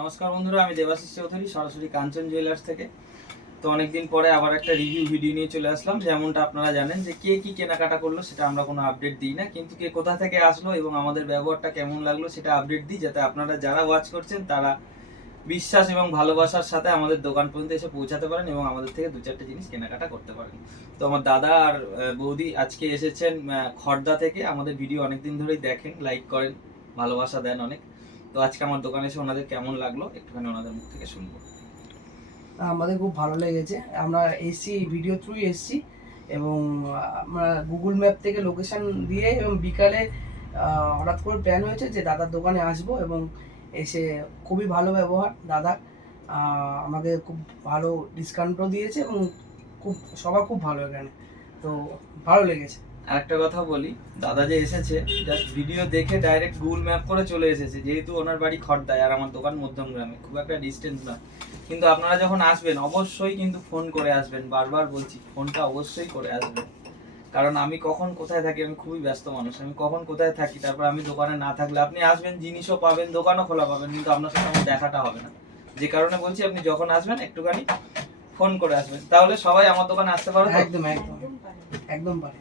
নমস্কার বন্ধুরা, আমি দেবাশিস চৌধুরী সরাসরি কাঞ্চন জুয়েলার্স থেকে। তো অনেকদিন পরে আবার একটা রিভিউ ভিডিও নিয়ে চলে আসলাম। যেমনটা আপনারা জানেন যে কে কি কেনাকাটা করলো সেটা আমরা কোনো আপডেট দিই না, কিন্তু কে কোথা থেকে আসলো এবং আমাদের ব্যবহারটা কেমন লাগলো সেটা আপডেট দিই, যাতে আপনারা যারা ওয়াচ করছেন তারা বিশ্বাস এবং ভালোবাসার সাথে আমাদের দোকান পর্যন্ত এসে পৌঁছাতে পারেন এবং আমাদের থেকে দু চারটে জিনিস কেনাকাটা করতে পারেন। তো আমার দাদা আর বৌদি আজকে এসেছেন খড়দা থেকে। আমাদের ভিডিও অনেকদিন ধরেই দেখেন, লাইক করেন, ভালোবাসা দেন অনেক। তো আজকে আমার দোকানে এসে ওনাদের কেমন লাগলো একটুখানি ওনাদের মুখ থেকে শুনবো। আমাদের খুব ভালো লেগেছে। আমরা এসছি ভিডিও থ্রুই এসছি এবং আমরা গুগল ম্যাপ থেকে লোকেশন দিয়ে এবং বিকালে হঠাৎ করে প্ল্যান হয়েছে যে দাদার দোকানে আসবো এবং এসে খুবই ভালো ব্যবহার দাদা। আমাকে খুব ভালো ডিসকাউন্টও দিয়েছে এবং সবার খুব ভালো এখানে, তো ভালো লেগেছে। আর একটা কথা বলি, দাদা যে এসেছে জাস্ট ভিডিও দেখে ডাইরেক্ট গুগল ম্যাপ করে চলে এসেছে, যেহেতু ওনার বাড়ি খড়দায় আর আমার দোকান মধ্যমগ্রামে, খুব একটা ডিস্টেন্স না। কিন্তু আপনারা যখন আসবেন অবশ্যই কিন্তু ফোন করে আসবেন, বারবার বলছি ফোনটা অবশ্যই করে আসবেন। কারণ আমি কখন কোথায় থাকি, আমি খুবই ব্যস্ত মানুষ, আমি কখন কোথায় থাকি, তারপর আমি দোকানে না থাকলে আপনি আসবেন, জিনিসও পাবেন, দোকানও খোলা পাবেন, কিন্তু আপনার সাথে আমার দেখাটা হবে না। যে কারণে বলছি আপনি যখন আসবেন একটুখানি ফোন করে আসবেন, তাহলে সবাই আমার দোকানে আসতে পারো। একদম একদম একদম পারে।